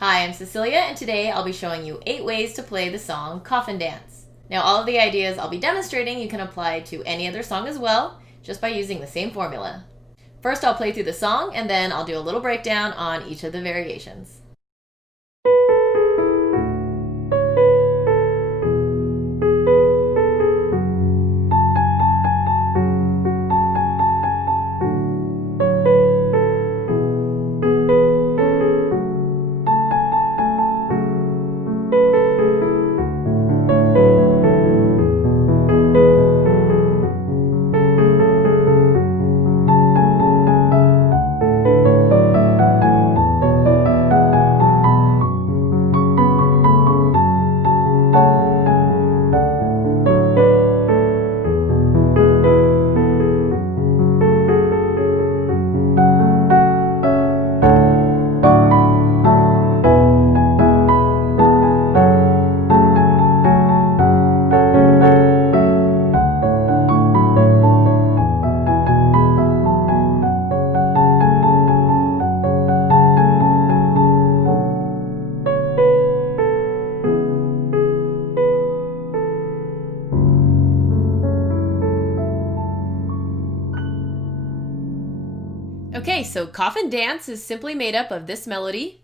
Hi, I'm Cecilia, and today I'll be showing you 8 ways to play the song Coffin Dance. Now, all of the ideas I'll be demonstrating you can apply to any other song as well, just by using the same formula. First, I'll play through the song, and then I'll do a little breakdown on each of the variations. Okay, so Coffin Dance is simply made up of this melody,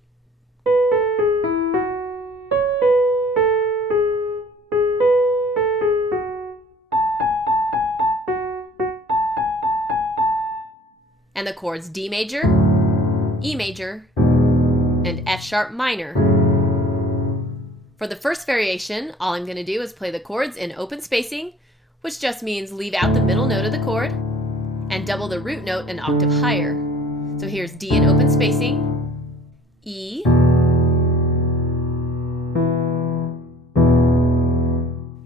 and the chords D major, E major, and F sharp minor. For the first variation, all I'm going to do is play the chords in open spacing, which just means leave out the middle note of the chord, and double the root note an octave higher. So here's D in open spacing, E,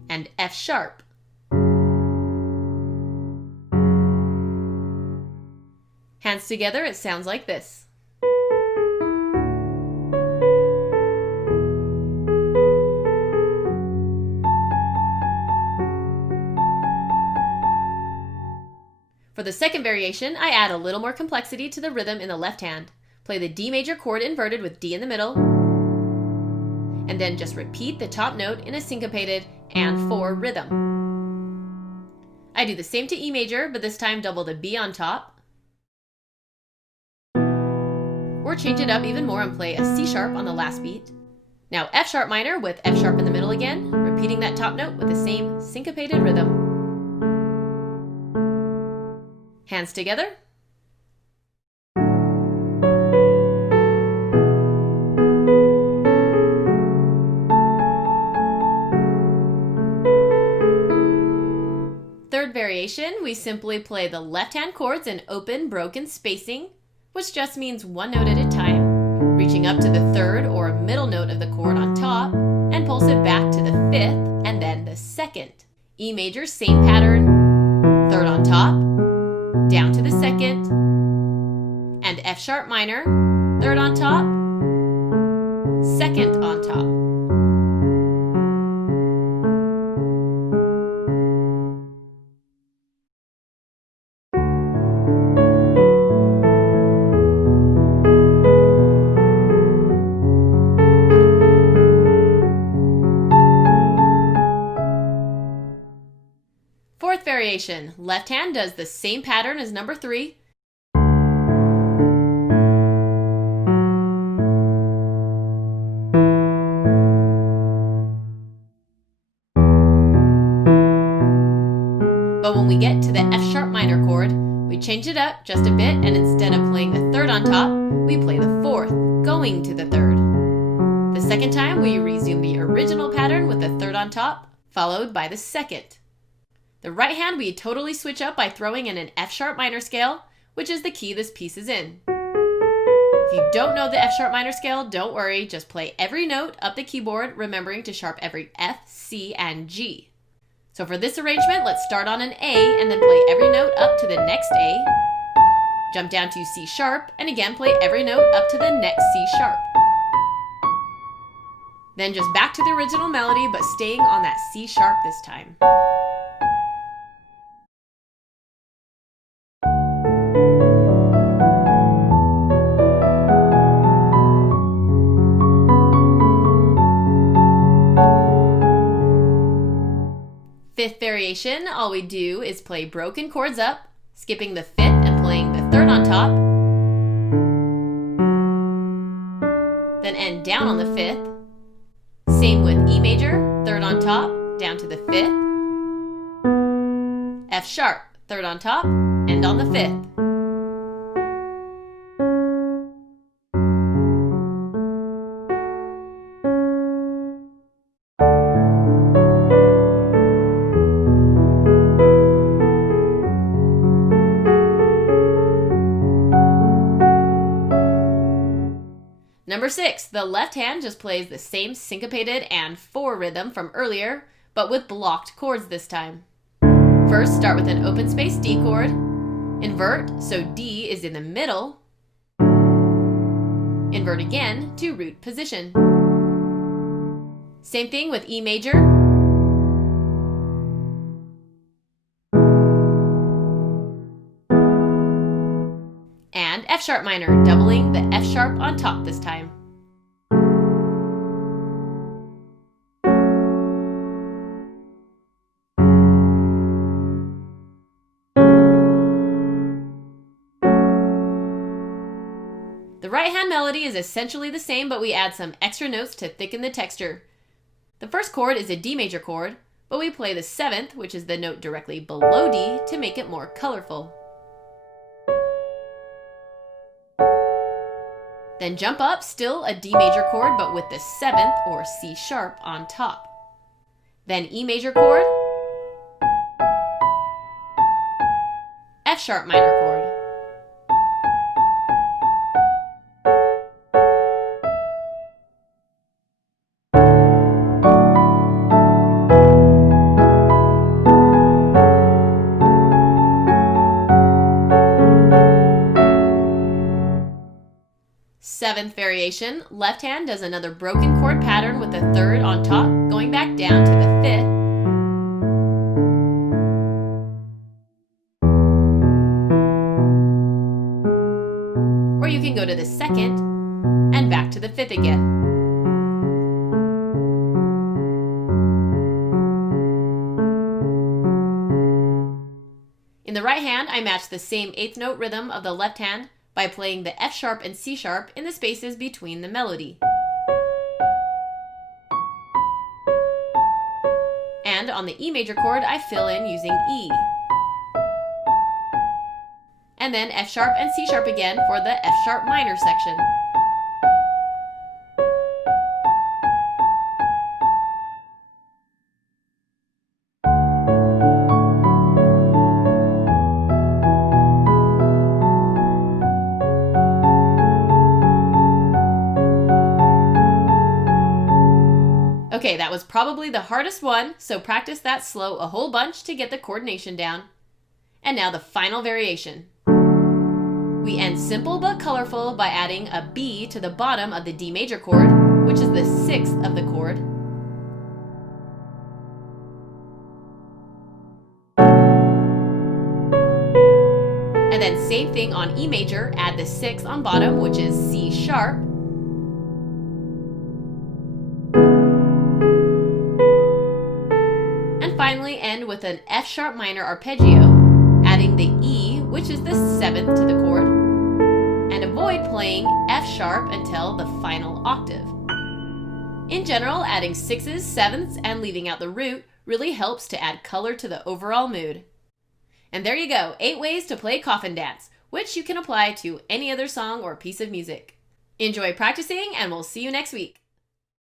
and F sharp. Hands together, it sounds like this. For the second variation, I add a little more complexity to the rhythm in the left hand. Play the D major chord inverted with D in the middle, and then just repeat the top note in a syncopated and 4 rhythm. I do the same to E major, but this time double the B on top, or change it up even more and play a C sharp on the last beat. Now F sharp minor with F sharp in the middle again, repeating that top note with the same syncopated rhythm. Hands together. Third variation, we simply play the left-hand chords in open, broken spacing, which just means one note at a time, reaching up to the third or middle note of the chord on top, and pulse it back to the fifth and then the second. E major, same pattern, third on top, down to the second, and F sharp minor, third on top, second on top. Fourth variation, left hand does the same pattern as number 3. But when we get to the F sharp minor chord, we change it up just a bit, and instead of playing the third on top, we play the fourth, going to the third. The second time, we resume the original pattern with the third on top, followed by the second. The right hand we totally switch up by throwing in an F sharp minor scale, which is the key this piece is in. If you don't know the F sharp minor scale, don't worry, just play every note up the keyboard, remembering to sharp every F, C, and G. So for this arrangement, let's start on an A and then play every note up to the next A, jump down to C sharp, and again play every note up to the next C sharp. Then just back to the original melody, but staying on that C sharp this time. fifth variation, all we do is play broken chords up, skipping the fifth and playing the third on top, then end down on the fifth. Same with E major, third on top, down to the fifth, F sharp, third on top, end on the fifth. Number 6, the left hand just plays the same syncopated and 4 rhythm from earlier, but with blocked chords this time. First, start with an open space D chord, invert so D is in the middle, invert again to root position. Same thing with E major, and F sharp minor, doubling the F sharp on top this time. The right hand melody is essentially the same, but we add some extra notes to thicken the texture. The first chord is a D major chord, but we play the 7th, which is the note directly below D, to make it more colorful. Then jump up, still a D major chord, but with the 7th or C sharp on top. Then E major chord, F sharp minor chord. Seventh variation, left hand does another broken chord pattern with the 3rd on top, going back down to the 5th. Or you can go to the 2nd and back to the 5th again. In the right hand, I match the same 8th note rhythm of the left hand by playing the F sharp and C sharp in the spaces between the melody. And on the E major chord, I fill in using E. And then F sharp and C sharp again for the F sharp minor section. Okay, that was probably the hardest one, so practice that slow a whole bunch to get the coordination down. And now the final variation. We end simple but colorful by adding a B to the bottom of the D major chord, which is the 6th of the chord. And then same thing on E major, add the 6th on bottom, which is C sharp. Finally end with an F sharp minor arpeggio, adding the E, which is the 7th to the chord, and avoid playing F sharp until the final octave. In general, adding 6s, 7ths, and leaving out the root really helps to add color to the overall mood. And there you go, 8 ways to play Coffin Dance, which you can apply to any other song or piece of music. Enjoy practicing, and we'll see you next week.